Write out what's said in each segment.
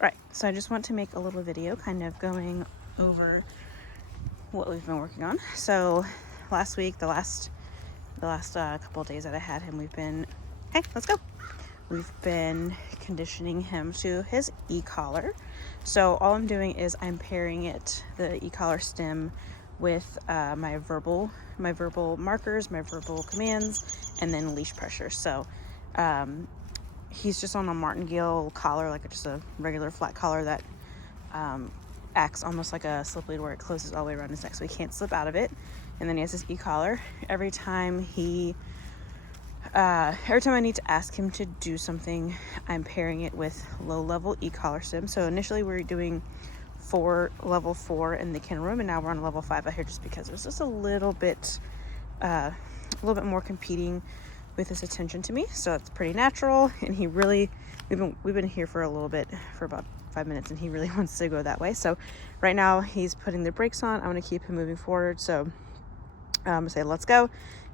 Right, so I just want to make a little video kind of going over what we've been working on. So last week, the last couple of days that I had him, hey, let's go. We've been conditioning him to his e-collar. So all I'm doing is I'm pairing the e-collar stem with my verbal markers, my verbal commands, and then leash pressure. So he's just on a martingale collar, like just a regular flat collar that acts almost like a slip lead where it closes all the way around his neck so he can't slip out of it. And then he has his e-collar. Every time I need to ask him to do something, I'm pairing it with low-level e-collar stem. So initially we were doing level 4 in the kennel room, and now we're on level 5 out here just because there's just a little bit more competing with his attention to me. So it's pretty natural, and we've been here for a little bit, for about 5 minutes, and he really wants to go that way. So right now he's putting the brakes on. I want to keep him moving forward. So I'm gonna say, let's go.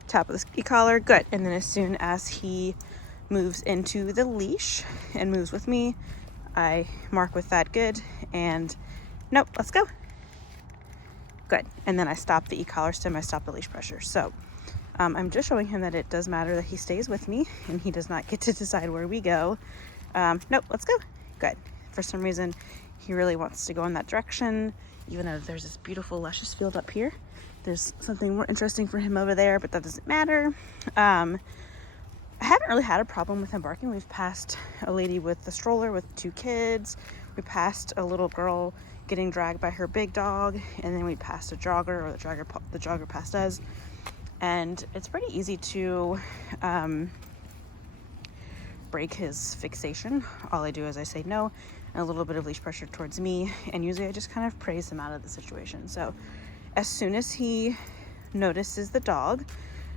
Top of the e-collar, good. And then as soon as he moves into the leash and moves with me, I mark with that, good. And nope, let's go. Good. And then I stop the e-collar stem, I stop the leash pressure. So I'm just showing him that it does matter that he stays with me and he does not get to decide where we go. Nope, let's go. Good. For some reason, he really wants to go in that direction, even though there's this beautiful luscious field up here. There's something more interesting for him over there, but that doesn't matter. I haven't really had a problem with him barking. We've passed a lady with the stroller with 2 kids. We passed a little girl getting dragged by her big dog, and then we passed a jogger, or the jogger passed us. And it's pretty easy to break his fixation. All I do is I say no, and a little bit of leash pressure towards me, and usually I just kind of praise him out of the situation. So as soon as he notices the dog,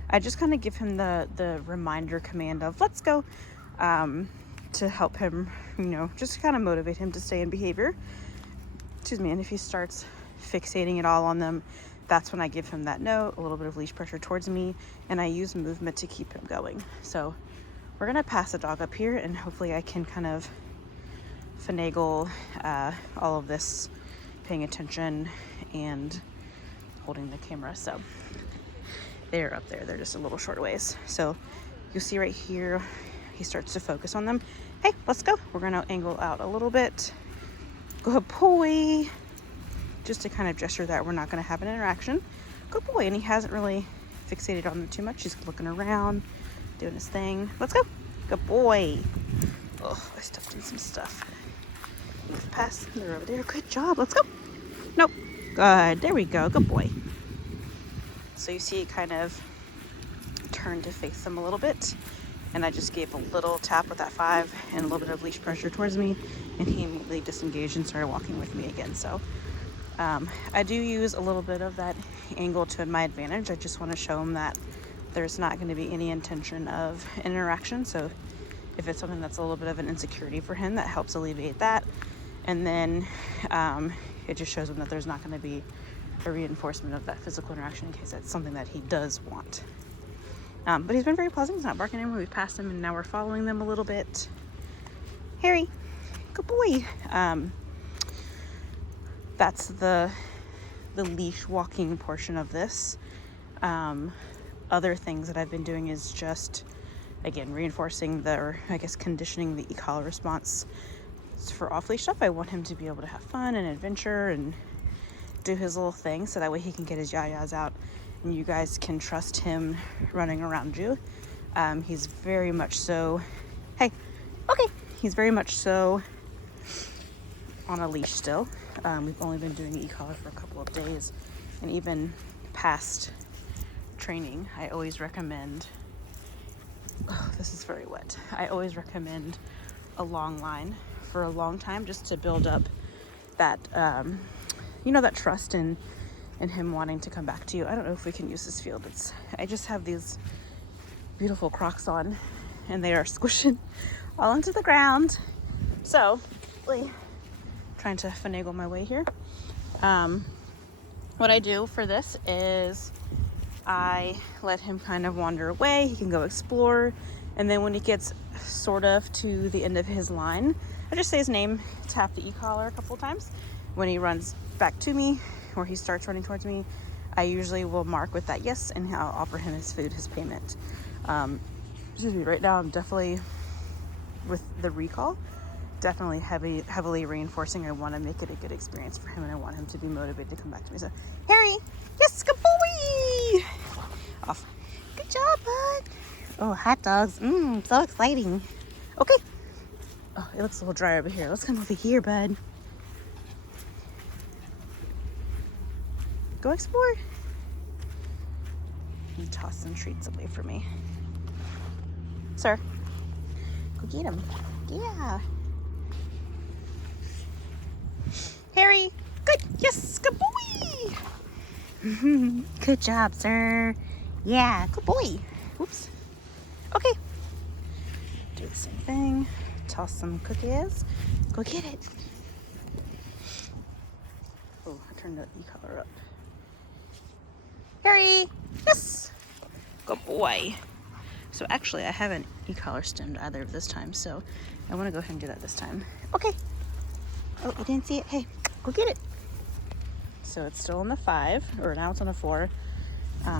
I just kind of give him the reminder command of let's go, to help him, just kind of motivate him to stay in behavior. Excuse me. And if he starts fixating it all on them, that's when I give him that note, a little bit of leash pressure towards me, and I use movement to keep him going. So we're gonna pass the dog up here, and hopefully I can kind of finagle all of this, paying attention and holding the camera. So they're up there, they're just a little short ways. So you'll see right here, he starts to focus on them. Hey, let's go. We're gonna angle out a little bit. Good boy. Just to kind of gesture that we're not gonna have an interaction. Good boy. And he hasn't really fixated on them too much. He's looking around, doing his thing. Let's go. Good boy. Oh, I stuffed in some stuff. Pass. They're over there. Good job. Let's go. Nope. Good. There we go. Good boy. So you see it kind of turned to face them a little bit, and I just gave a little tap with that 5 and a little bit of leash pressure towards me, and he immediately disengaged and started walking with me again. So I do use a little bit of that angle to my advantage. I just want to show him that there's not going to be any intention of interaction. So if it's something that's a little bit of an insecurity for him, that helps alleviate that. And then it just shows him that there's not going to be a reinforcement of that physical interaction in case that's something that he does want. But he's been very pleasant. He's not barking anymore. We've passed him, and now we're following them a little bit. Harry, good boy. That's the leash walking portion of this. Other things that I've been doing is just, again, reinforcing conditioning the e-collar response. For off-leash stuff, I want him to be able to have fun and adventure and do his little thing, so that way he can get his yayas out and you guys can trust him running around you. He's very much so, hey, okay. He's very much so on a leash still. We've only been doing e-collar for a couple of days, and even past training, I always recommend, this is very wet. I always recommend a long line for a long time, just to build up that, that trust in him wanting to come back to you. I don't know if we can use this field. I just have these beautiful Crocs on, and they are squishing all into the ground. So, really trying to finagle my way here. What I do for this is I let him kind of wander away. He can go explore. And then when he gets sort of to the end of his line, I just say his name, tap the e-collar a couple times. When he runs back to me, or he starts running towards me, I usually will mark with that yes, and I'll offer him his food, his payment. Excuse me, right now I'm definitely, with the recall, definitely heavily reinforcing. I want to make it a good experience for him, and I want him to be motivated to come back to me. So, Harry, yes, good boy! Off. Good job, bud. Oh, hot dogs. So exciting. Okay. Oh, it looks a little dry over here. Let's come over here, bud. Go explore. You toss some treats away for me. Sir, go get him. Yeah. Harry, good. Yes, good boy. Good job, sir. Yeah, good boy. Oops. Okay. Do the same thing. Toss some cookies. Go get it. Oh, I turned the e-collar up. Harry, yes. Good boy. So actually, I haven't e-collar stemmed either of this time, so I want to go ahead and do that this time. Okay. Oh, you didn't see it? Hey, go get it. So it's still on the 5, or now it's on a 4,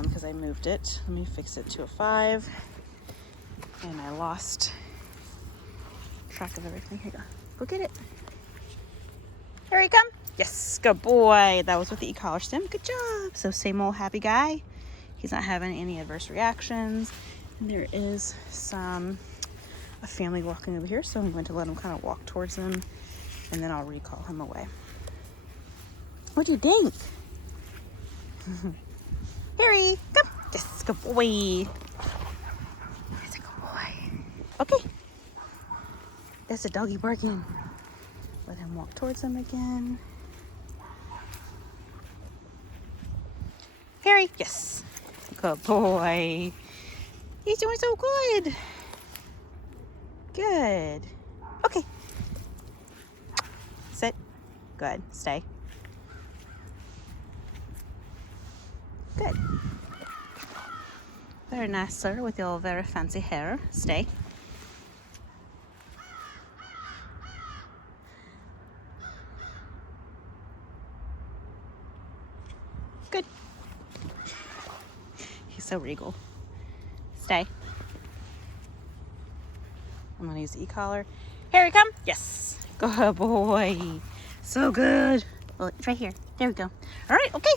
because I moved it. Let me fix it to a 5. And I lost track of everything. Here you go. Go get it. Here you come. Yes, good boy. That was with the e-collar stem. Good job. So same old happy guy. He's not having any adverse reactions. And there is a family walking over here, so I'm going to let him kind of walk towards them, and then I'll recall him away. What do you think? Harry, come. Yes, good boy. He's a good boy. Okay. That's a doggy barking. Let him walk towards them again. Harry, yes. Good boy. He's doing so good. Good. Okay. Sit. Good. Stay. Good. Very nice, sir, with your very fancy hair. Stay. Good. He's so regal. Stay. I'm gonna use the e-collar. Harry, come. Yes. Good boy. So good. Well, it's right here. There we go. All right. Okay.